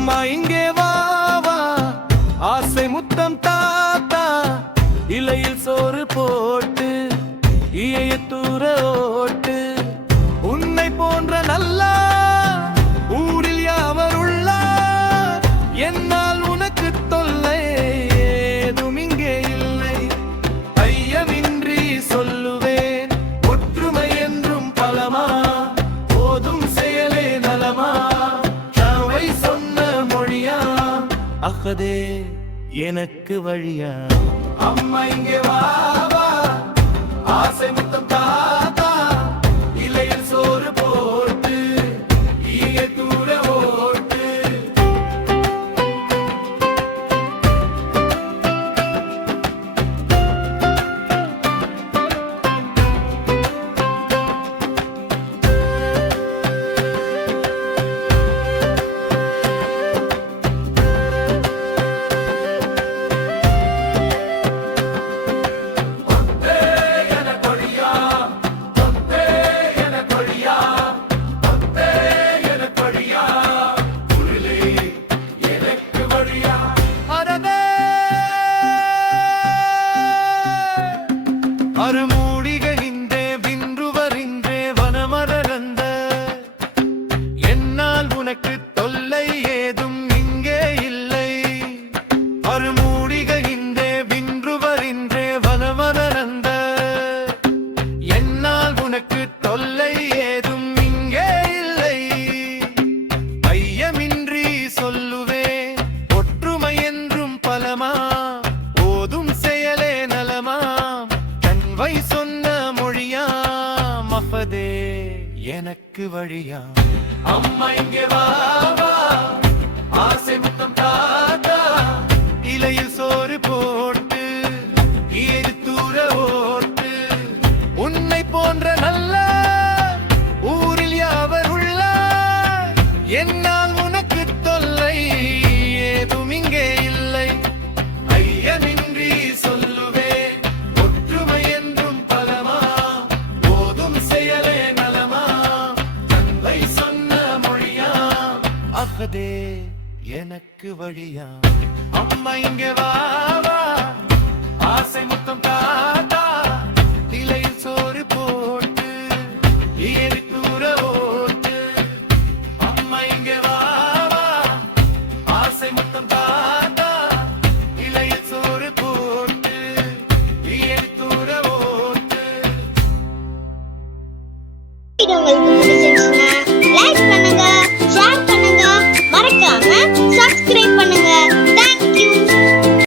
அம்மா இங்கே வா வா. ஆசை முத்தம் தாத்தா இலையில் சோறு போட்டு இயைய தூர ஓட்டு. உன்னை போன்ற நல்லா ஊரில் யாவர் உள்ளார்? என்ன அகதே எனக்கு வழியா. அம்மா இங்கே வா ஆசை முத்த மஃபதே எனக்கு வழியா? அம்மா இங்கே வா ஆசை முத்தம் தாத்தா. இலையில் சோறு போட்டு ஏறு தூர ஓட்டு. உன்னை போன்ற நல்ல ஊரில் யாவர் உள்ளார்? என்னால் அகதே எனக்கு வழியா. அம்மா இங்கே வா ஆசை முத்தம் தாத்தா